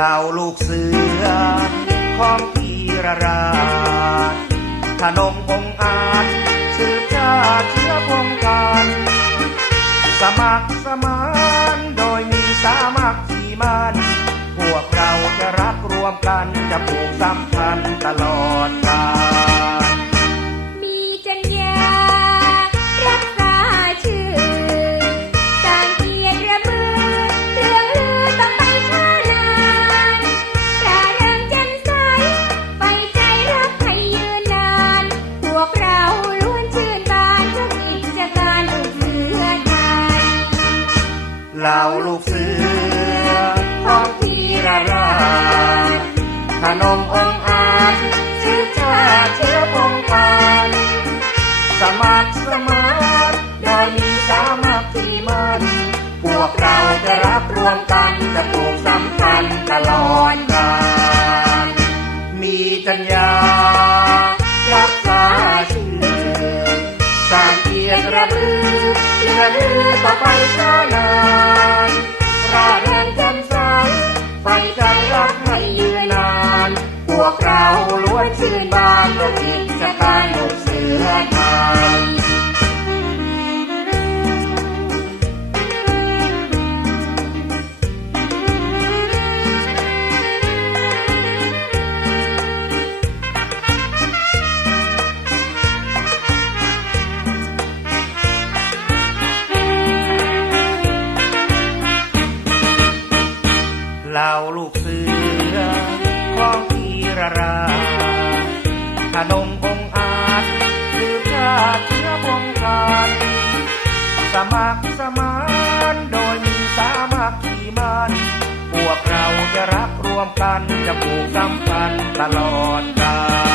เหล่าลูกเสือ ของพีรราชขนมองอาจสืบชาติเชื้อพงกันสมัครสมา เหล่าลูกเสือของพีระราขนมองอาจสืบชาเชื้อพงกันสมัครสมานโดยมีสามัคคีมันพวกเราจะรักรวมกันจะปลูกสัมพันธ์ตลอดกาลมีจัญญารักษาชื่อสร้างเกียรติระบือเลื่อนลือต่อไปช้านาน ล้วนชื่นบานด้วยกิจการลูกเสือไทยเหล่าลูกเสือ นมองค์อาจหรือชาติเชื้อพงกันสมัครสมานโดยมีสามัคคีมันพวกเราจะรักรวมกันจะผูกสัมพันธ์ตลอดกาล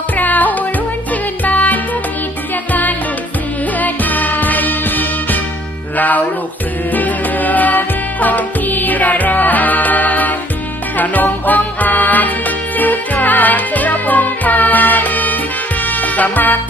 พวกเราล้วนชื่นบานทุกกิจการลูกเสือไทยเหล่าลูกเสือของพีระราชขนมองอานสืบชาติเชื้อพงกันสมัคร